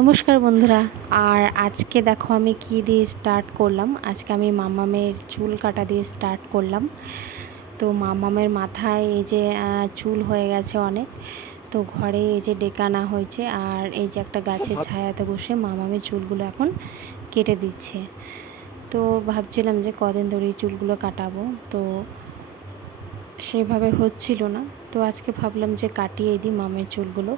নমস্কার বন্ধুরা। আর আজকে দেখো আমি কি দিয়ে স্টার্ট করলাম? আজকে আমি মামামের চুল কাটা দিয়ে স্টার্ট করলাম। তো মামামের মাথায় এই যে চুল হয়ে গেছে অনেক। তো ঘরে এই যে ডেকে আনা হয়েছে, আর এই যে একটা গাছের ছায়াতে বসে মামামের চুলগুলো এখন কেটে দিচ্ছে। তো ভাবছিলাম যে কদিন ধরে এই চুলগুলো কাটাবো। তো সেভাবে হচ্ছিল না। তো আজকে ভাবলাম যে কাটিয়ে দিই মামের চুলগুলো।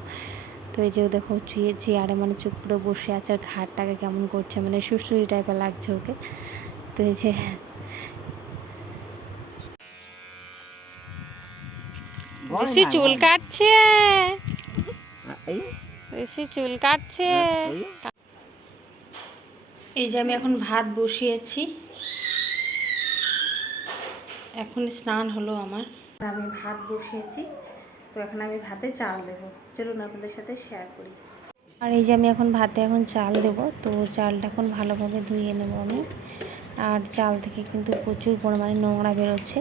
তো এই যে ও দেখো চুয়ে চেয়ারে মানে চুপ করে বসে আছে আর ঘাটটাকে কেমন করছে মানে সুশ্রুই টাইপের লাগছে ওকে। তো এই যে বেশি চুল কাটছে। বেশি চুল কাটছে। এই যে আমি এখন ভাত বসিয়েছি। এখন স্নান হলো আমার। আমি ভাত বসিয়েছি। তো এখন আমি ভাতে চাল দেবো। চলুন আপনাদের সাথে শেয়ার করি। আর এই যে আমি এখন ভাতে এখন চাল দেবো, তো চালটা এখন ভালোভাবে ধুয়ে নেব আমি। আর চাল থেকে কিন্তু প্রচুর পরিমাণে নোংরা বেরোচ্ছে।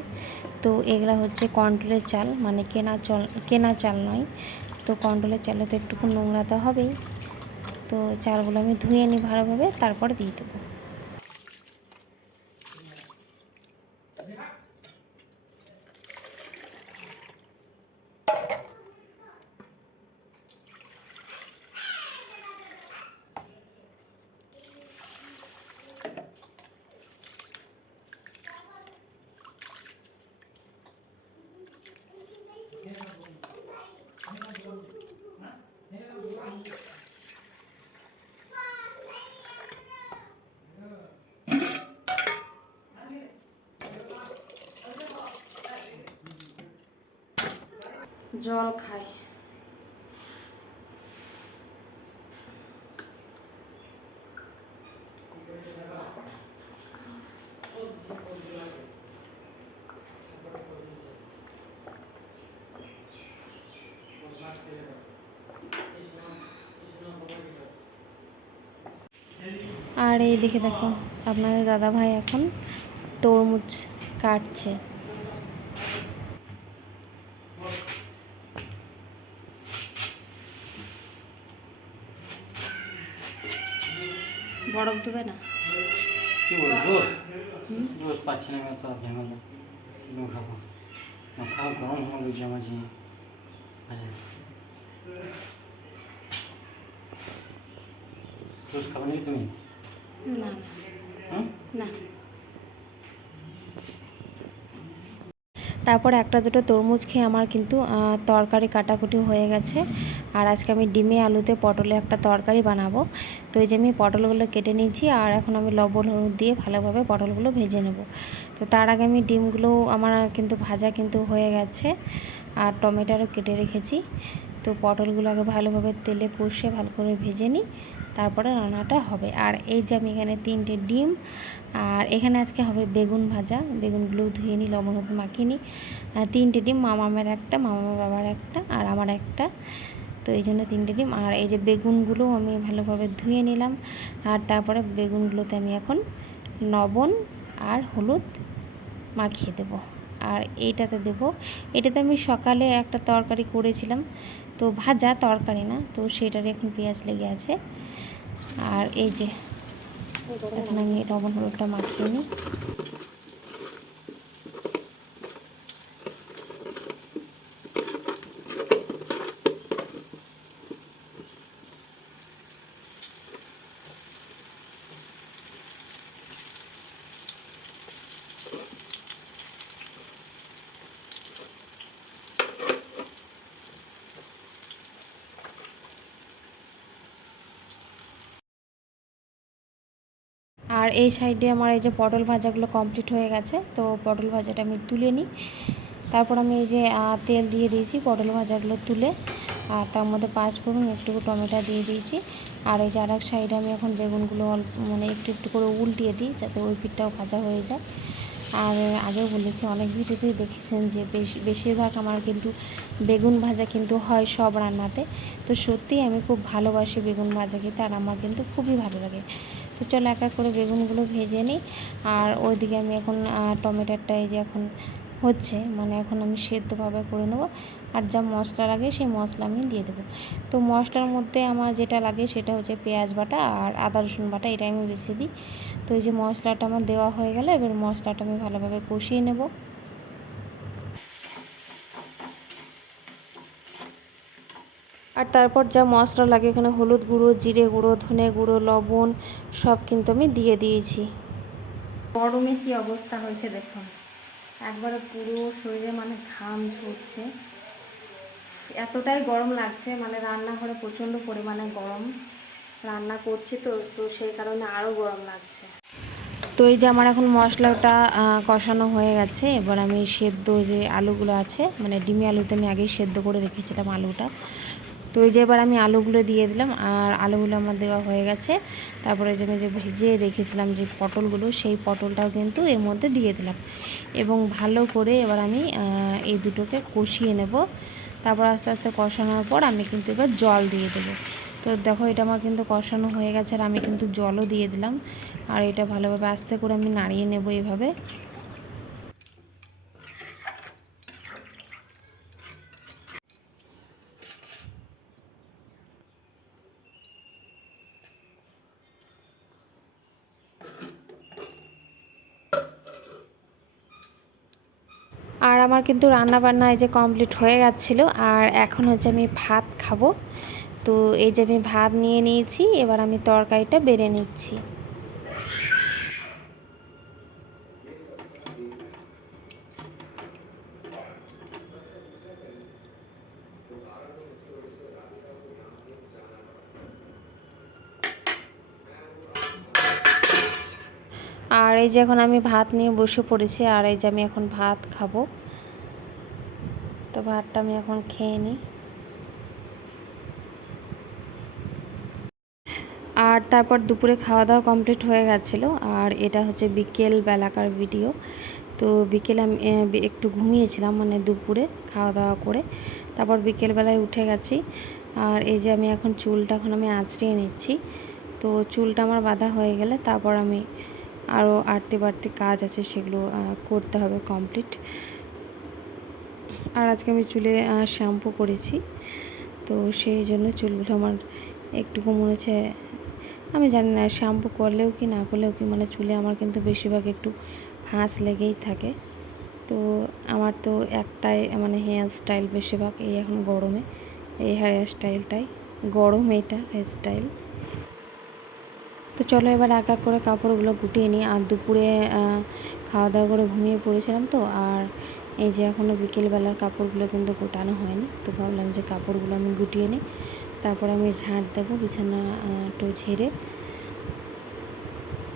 তো এগুলা হচ্ছে কন্ট্রোলের চাল মানে কেনা চল, কেনা চাল নয়। তো কন্ট্রোলের চালে তো একটুকু নোংরা তো হবেই। তো চালগুলো আমি ধুয়ে নিই ভালোভাবে, তারপর দিয়ে দেবো। জল খাই। আর এই দিকে দেখো আপনাদের দাদা ভাই এখন তরমুজ কাটছে। বরফ দেবে না? কি বল জোর? জোর পাচ্ছি না তো ঝামেলা। খাব? মাথা গরম হলো জামাজি আচ্ছা। জুস খাবে নাকি তুমি? না। না। তারপর একটা দুটো তরমুজ খেয়ে আমার কিন্তু তরকারি কাটাকুটি হয়ে গেছে। আর আজকে আমি ডিমে আলুতে পটলে একটা তরকারি বানাবো। তো এই যে আমি পটলগুলো কেটে নিয়েছি, আর এখন আমি লবণ হলুদ দিয়ে ভালোভাবে পটলগুলো ভেজে নেব। তো তার আগে আমি ডিমগুলো, আমার কিন্তু ভাজা কিন্তু হয়ে গেছে, আর টমেটোরও কেটে রেখেছি। তো পটলগুলো আগে ভালোভাবে তেলে কষে ভালো করে ভেজে নিই, তারপরে রান্নাটা হবে। আর এই যে আমি এখানে তিনটে ডিম, আর এখানে আজকে হবে বেগুন ভাজা। বেগুনগুলো ধুয়ে নিই, লবণ হলুদ মাখিয়ে নিই। তিনটে ডিম, মামামের একটা মামার বাবার একটা, আর আমার একটা। তো এই জন্য তিনটে ডিম। আর এই যে বেগুনগুলো আমি ভালোভাবে ধুয়ে নিলাম। আর তারপরে বেগুনগুলোতে আমি এখন লবণ আর হলুদ মাখিয়ে দেব। আর এইটাতে দেব। এটাতে আমি সকালে একটা তরকারি করেছিলাম। তো ভাজা তরকারি না, তো সেটারে এখন পেঁয়াজ লেগে আছে। আর এই যে, এখন আমি লবণ হলুদটা মাখিয়ে নিই। আর এই সাইডে আমার এই যে পটল ভাজাগুলো কমপ্লিট হয়ে গেছে, তো পটল ভাজাটা আমি তুলে নিই। তারপর আমি এই যে তেল দিয়ে দিয়েছি পটল ভাজাগুলো তুলে, আর তার মধ্যে পাঁচ ফোড়ন একটু টমেটো দিয়ে দিয়েছি। আর এই যে আর এক সাইডে আমি এখন বেগুনগুলো মানে একটু একটু করে উল্টিয়ে দিই যাতে ওই পিঠটাও ভাজা হয়ে যায়। আর আগেও বলেছি, অনেক ভিডিওতেই দেখেছেন যে বেশি, বেশিরভাগ আমার কিন্তু বেগুন ভাজা কিন্তু হয় সব রান্নাতে। তো সত্যিই আমি খুব ভালোবাসি বেগুন ভাজা খেতে, আর আমার কিন্তু খুবই ভালো লাগে। তো চলো এক এক করে বেগুনগুলো ভেজে নিই। আর ওইদিকে আমি এখন টমেটোটা এই যে এখন হচ্ছে মানে এখন আমি সেদ্ধভাবে করে নেব। আর যা মশলা লাগে সেই মশলা আমি দিয়ে দেবো। তো মশলার মধ্যে আমার যেটা লাগে সেটা হচ্ছে পেঁয়াজ বাটা আর আদা রসুন বাটা এটা আমি বেছে দিই। তো এই যে মশলাটা আমার দেওয়া হয়ে গেল, এবার মশলাটা আমি ভালোভাবে কষিয়ে নেব। আর তারপর যা মশলা লাগে এখানে হলুদ গুঁড়ো জিরে গুঁড়ো ধনে গুঁড়ো লবণ সব কিন্তু আমি দিয়ে দিয়েছি। গরমে কি অবস্থা হয়েছে দেখুন। একবারে পুরো শরীরে মানে ঘাম ঝরছে। এতটাই গরম লাগছে মানে রান্নাঘরে প্রচণ্ড পরিমাণে গরম। রান্না করছি তো তো সেই কারণে আরও গরম লাগছে। তো এই যে আমার এখন মশলাটা কষানো হয়ে গেছে এবার আমি সেদ্ধ যে আলুগুলো আছে মানে ডিমি আলুতে আমি আগেই সেদ্ধ করে রেখেছিলাম আলুটা। তো এই যে এবার আমি আলুগুলো দিয়ে দিলাম, আর আলুগুলো আমার দেওয়া হয়ে গেছে। তারপরে যে আমি যে ভেজে রেখেছিলাম যে পটলগুলো, সেই পটলটাও কিন্তু এর মধ্যে দিয়ে দিলাম। এবং ভালো করে এবার আমি এই দুটোকে কষিয়ে নেব। তারপর আস্তে আস্তে কষানোর পর আমি কিন্তু এবার জল দিয়ে দেবো। তো দেখো, এটা আমার কিন্তু কষানো হয়ে গেছে, আর আমি কিন্তু জলও দিয়ে দিলাম। আর এটা ভালোভাবে আস্তে করে আমি নাড়িয়ে নেব এভাবে। আমার কিন্তু রান্না বান্না এই যে কমপ্লিট হয়ে যাচ্ছিল আর এখন হচ্ছে আমি ভাত খাব। তো এই যে আমি ভাত নিয়ে নিয়েছি, এবার আমি তরকারিটা বেড়ে নিচ্ছি। আর এই যে এখন আমি ভাত নিয়ে বসে পড়েছি, আর এই যে আমি এখন ভাত খাব। তো ভাতটা আমি এখন খেয়ে নিই আর তারপর দুপুরে খাওয়া দাওয়া কমপ্লিট হয়ে গেছিল, আর এটা হচ্ছে বিকেল বেলাকার ভিডিও। তো বিকেলে আমি একটু ঘুমিয়েছিলাম মানে দুপুরে খাওয়া দাওয়া করে, তারপর বিকেলবেলায় উঠে গেছি। আর এই যে আমি এখন চুলটা এখন আমি আঁচড়িয়ে নিচ্ছি, তো চুলটা আমার বাঁধা হয়ে গেলে তারপর আমি আরও আটতে বাড়তি কাজ আছে সেগুলো করতে হবে কমপ্লিট। আর আজকে আমি চুলে শ্যাম্পু করেছি। তো সেই জন্য চুলগুলো আমার একটুকু মনে হচ্ছে, আমি জানি না শ্যাম্পু করলেও কি, না করলেও কি মানে চুলে আমার কিন্তু বেশিরভাগ একটু ফাঁস লেগেই থাকে। তো আমার তো একটাই মানে হেয়ার স্টাইল বেশিরভাগ, এই এখন গরমে, এই হেয়ার স্টাইলটাই, গরম এটা হেয়ার স্টাইল। তো চলো এবার এক এক করে কাপড়গুলো গুটিয়ে নিই। আর দুপুরে খাওয়া দাওয়া করে ঘুমিয়ে পড়েছিলাম তো, আর এই যে এখনও বিকেলবেলার কাপড়গুলো কিন্তু গোটানো হয়নি, তো ভাবলাম যে কাপড়গুলো আমি গুটিয়ে নিই। তারপর আমি ঝাঁট দেবো বিছানা একটু ঝেড়ে।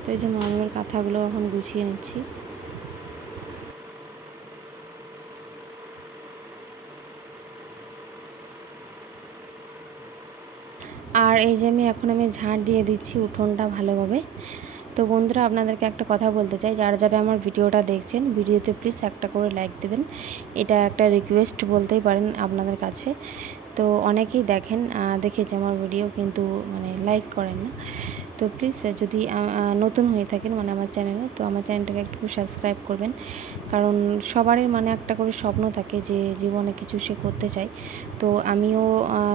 তো এই যে মামের কাঁথাগুলো এখন গুছিয়ে নিচ্ছি। আর এই যে আমি এখন আমি ঝাড় দিয়ে দিচ্ছি উঠোনটা ভালোভাবে। তো বন্ধুরা, আপনাদেরকে একটা কথা বলতে চাই। যারা যারা আমার ভিডিওটা দেখছেন, ভিডিওতে প্লিজ একটা করে লাইক দেবেন। এটা একটা রিকোয়েস্ট বলতেই পারেন আপনাদের কাছে। তো অনেকেই দেখেন দেখেছে আমার ভিডিও কিন্তু মানে লাইক করেন না। তো প্লিজ যদি নতুন হয়ে থাকেন মানে আমার চ্যানেলে তো আমার চ্যানেলটাকে একটু সাবস্ক্রাইব করবেন। কারণ সবারই মানে একটা করে স্বপ্ন থাকে যে জীবনে কিছু সে করতে চায়। তো আমিও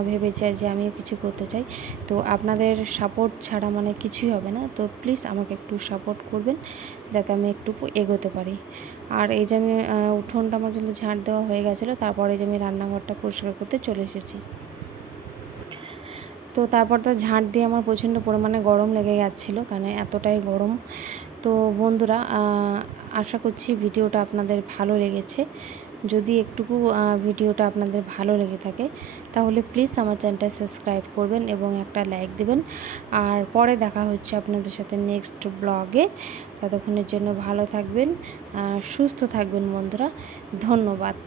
ভেবে চাই যে আমিও কিছু করতে চাই। তো আপনাদের সাপোর্ট ছাড়া মানে কিছুই হবে না। তো প্লিজ আমাকে একটু সাপোর্ট করবেন যাতে আমি একটু এগোতে পারি। আর এই যে আমি উঠোনটা আমার কিন্তু ঝাঁট দেওয়া হয়ে গেছিল, তারপরে যে আমি রান্নাঘরটা পরিষ্কার করতে চলে এসেছি। তো তারপর তো ঝাঁট দিয়ে আমার প্রচণ্ড পরিমাণে গরম লেগে যাচ্ছিল কারণ এতটাই গরম। তো বন্ধুরা আশা করছি ভিডিওটা আপনাদের ভালো লেগেছে। যদি একটুকু ভিডিওটা আপনাদের ভালো লেগে থাকে, তাহলে প্লিজ আমার চ্যানেলটা সাবস্ক্রাইব করবেন এবং একটা লাইক দেবেন। আর পরে দেখা হচ্ছে আপনাদের সাথে নেক্সট ব্লগে। ততক্ষণের জন্য ভালো থাকবেন সুস্থ থাকবেন বন্ধুরা। ধন্যবাদ।